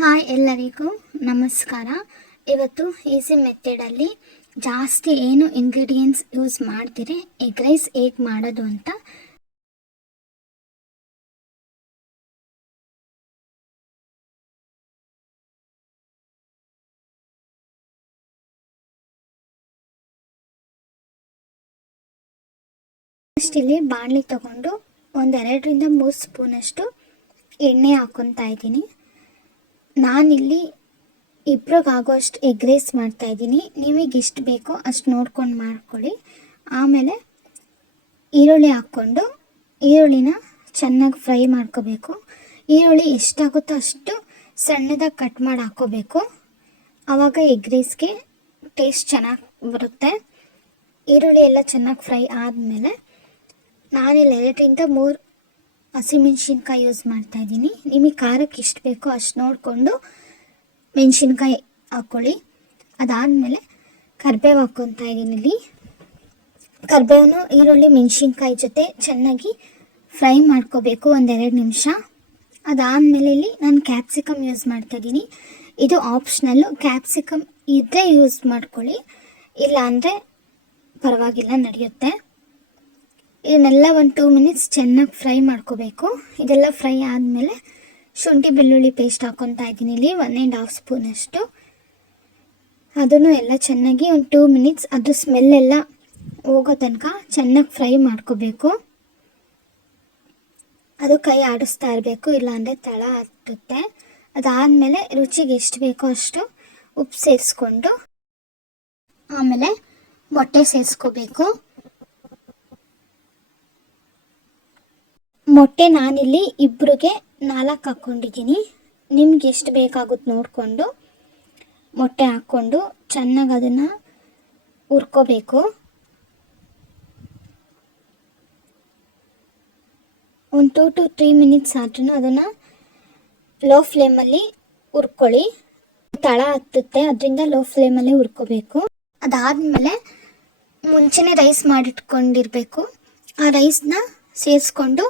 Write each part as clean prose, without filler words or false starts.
Hi ಎಲ್ಲರಿಗೂ ನಮಸ್ಕಾರ. ಇವತ್ತು ಈಸಿ ಮೆಥಡಲ್ಲಿ ಜಾಸ್ತಿ ಏನು ಇಂಗ್ರೀಡಿಯೆಂಟ್ಸ್ ಯೂಸ್ ಮಾಡ್ತೀರಿ ಎಗ್ ರೈಸ್ ಹೇಗೆ ಮಾಡೋದು ಅಂತ ಇಲ್ಲಿ ಬಾಣಲಿ ತಗೊಂಡು 1-2 ರಿಂದ 3 ಸ್ಪೂನಷ್ಟು ಎಣ್ಣೆ ಹಾಕ್ಕೊತಾ ಇದ್ದೀನಿ. ನಾನಿಲ್ಲಿ ಇಬ್ಬರಿಗಾಗೋಷ್ಟು ಎಗ್ ರೈಸ್ ಮಾಡ್ತಾಯಿದ್ದೀನಿ. ನಿಮಗೆ ಎಷ್ಟು ಬೇಕೋ ಅಷ್ಟು ನೋಡ್ಕೊಂಡು ಮಾಡ್ಕೊಳ್ಳಿ. ಆಮೇಲೆ ಈರುಳ್ಳಿ ಹಾಕ್ಕೊಂಡು ಈರುಳ್ಳಿನ ಚೆನ್ನಾಗಿ ಫ್ರೈ ಮಾಡ್ಕೋಬೇಕು. ಈರುಳ್ಳಿ ಎಷ್ಟಾಗುತ್ತೋ ಅಷ್ಟು ಸಣ್ಣದಾಗಿ ಕಟ್ ಮಾಡಿ ಹಾಕ್ಕೋಬೇಕು. ಆವಾಗ ಎಗ್ ರೈಸ್ಗೆ ಟೇಸ್ಟ್ ಚೆನ್ನಾಗಿ ಬರುತ್ತೆ. ಈರುಳ್ಳಿ ಎಲ್ಲ ಚೆನ್ನಾಗಿ ಫ್ರೈ ಆದಮೇಲೆ ನಾನಿಲ್ಲಿ 2 ರಿಂದ 3 ಹಸಿಮೆಣ್ಸಿನ್ಕಾಯಿ ಯೂಸ್ ಮಾಡ್ತಾಯಿದ್ದೀನಿ. ನಿಮಗೆ ಖಾರಕ್ಕೆ ಎಷ್ಟು ಬೇಕೋ ಅಷ್ಟು ನೋಡಿಕೊಂಡು ಮೆಣಸಿನ್ಕಾಯಿ ಹಾಕ್ಕೊಳ್ಳಿ. ಅದಾದಮೇಲೆ ಕರಿಬೇವು ಹಾಕ್ಕೊತಾ ಇದ್ದೀನಿ. ಇಲ್ಲಿ ಕರಿಬೇವನ್ನು ಈರುಳ್ಳಿ ಮೆಣಸಿನ್ಕಾಯಿ ಜೊತೆ ಚೆನ್ನಾಗಿ ಫ್ರೈ ಮಾಡ್ಕೋಬೇಕು 1-2 ನಿಮಿಷ. ಅದಾದಮೇಲೆ ಇಲ್ಲಿ ನಾನು ಕ್ಯಾಪ್ಸಿಕಮ್ ಯೂಸ್ ಮಾಡ್ತಾಯಿದ್ದೀನಿ. ಇದು ಆಪ್ಷನಲ್ಲು. ಕ್ಯಾಪ್ಸಿಕಮ್ ಇದ್ದರೆ ಯೂಸ್ ಮಾಡ್ಕೊಳ್ಳಿ, ಇಲ್ಲ ಅಂದರೆ ಪರವಾಗಿಲ್ಲ, ನಡೆಯುತ್ತೆ. ಇದನ್ನೆಲ್ಲ 1-2 ಮಿನಿಟ್ಸ್ ಚೆನ್ನಾಗಿ ಫ್ರೈ ಮಾಡ್ಕೋಬೇಕು. ಇದೆಲ್ಲ ಫ್ರೈ ಆದಮೇಲೆ ಶುಂಠಿ ಬೆಳ್ಳುಳ್ಳಿ ಪೇಸ್ಟ್ ಹಾಕ್ಕೊತಾ ಇದ್ದೀನಿ. ಇಲ್ಲಿ 1.5 ಸ್ಪೂನಷ್ಟು. ಅದನ್ನು ಎಲ್ಲ ಚೆನ್ನಾಗಿ 2 ಮಿನಿಟ್ಸ್ ಅದು ಸ್ಮೆಲ್ಲೆಲ್ಲ ಹೋಗೋ ತನಕ ಚೆನ್ನಾಗಿ ಫ್ರೈ ಮಾಡ್ಕೋಬೇಕು. ಅದು ಕೈ ಆಡಿಸ್ತಾ ಇರಬೇಕು, ಇಲ್ಲಾಂದರೆ ತಳ ಹತ್ತುತ್ತೆ. ಅದಾದಮೇಲೆ ರುಚಿಗೆ ಎಷ್ಟು ಬೇಕೋ ಅಷ್ಟು ಉಪ್ಪು ಸೇರಿಸ್ಕೊಂಡು ಆಮೇಲೆ ಮೊಟ್ಟೆ ಸೇರಿಸ್ಕೋಬೇಕು. ಮೊಟ್ಟೆ ನಾನಿಲ್ಲಿ ಇಬ್ಬರಿಗೆ 4 ಹಾಕ್ಕೊಂಡಿದ್ದೀನಿ. ನಿಮ್ಗೆ ಎಷ್ಟು ಬೇಕಾಗುತ್ತೆ ನೋಡಿಕೊಂಡು ಮೊಟ್ಟೆ ಹಾಕ್ಕೊಂಡು ಚೆನ್ನಾಗಿ ಅದನ್ನು ಹುರ್ಕೋಬೇಕು. 2 to 3 ಮಿನಿಟ್ಸ್ ಆದ್ರೂ ಅದನ್ನು ಲೋ ಫ್ಲೇಮಲ್ಲಿ ಹುರ್ಕೊಳ್ಳಿ. ತಳ ಹತ್ತುತ್ತೆ, ಅದರಿಂದ ಲೋ ಫ್ಲೇಮಲ್ಲಿ ಹುರ್ಕೋಬೇಕು. ಅದಾದಮೇಲೆ ಮುಂಚೆನೇ ರೈಸ್ ಮಾಡಿಟ್ಕೊಂಡಿರಬೇಕು. ಆ ರೈಸ್ನ ಸೇರಿಸ್ಕೊಂಡು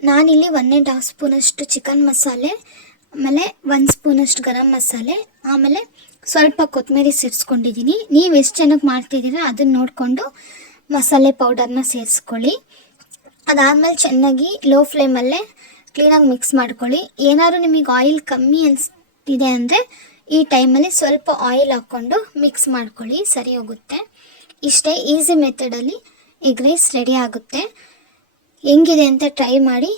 ನಾನಿಲ್ಲಿ 1.5 ಸ್ಪೂನಷ್ಟು ಚಿಕನ್ ಮಸಾಲೆ, ಆಮೇಲೆ 1 ಸ್ಪೂನಷ್ಟು ಗರಂ ಮಸಾಲೆ, ಆಮೇಲೆ ಸ್ವಲ್ಪ ಕೊತ್ತಂಬರಿ ಸೇರಿಸ್ಕೊಂಡಿದ್ದೀನಿ. ನೀವು ಎಷ್ಟು ಜನಕ್ಕೆ ಮಾಡ್ತಿದ್ದೀರಾ ಅದನ್ನು ನೋಡಿಕೊಂಡು ಮಸಾಲೆ ಪೌಡರ್ನ ಸೇರಿಸ್ಕೊಳ್ಳಿ. ಅದಾದಮೇಲೆ ಚೆನ್ನಾಗಿ ಲೋ ಫ್ಲೇಮಲ್ಲೇ ಕ್ಲೀನಾಗಿ ಮಿಕ್ಸ್ ಮಾಡ್ಕೊಳ್ಳಿ. ಏನಾದರೂ ನಿಮಗೆ ಆಯಿಲ್ ಕಮ್ಮಿ ಅನಿಸ್ತಿದೆ ಅಂದರೆ ಈ ಟೈಮಲ್ಲಿ ಸ್ವಲ್ಪ ಆಯಿಲ್ ಹಾಕ್ಕೊಂಡು ಮಿಕ್ಸ್ ಮಾಡ್ಕೊಳ್ಳಿ, ಸರಿ ಹೋಗುತ್ತೆ. ಇಷ್ಟೇ, ಈಸಿ ಮೆಥಡಲ್ಲಿ ಎಗ್ ರೈಸ್ ರೆಡಿ ಆಗುತ್ತೆ. ಹೆಂಗಿದೆ ಅಂತ ಟ್ರೈ ಮಾಡಿ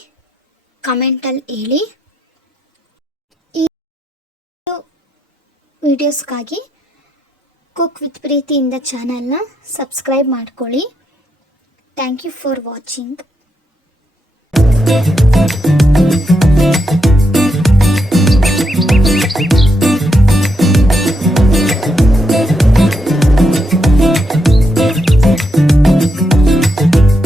ಕಮೆಂಟಲ್ಲಿ ಹೇಳಿ. ಈ ವಿಡಿಯೋಸ್ಗಾಗಿ ಕುಕ್ ವಿತ್ ಪ್ರೀತಿಯಿಂದ ಚಾನಲ್ನ ಸಬ್ಸ್ಕ್ರೈಬ್ ಮಾಡ್ಕೊಳ್ಳಿ. Thank you for watching.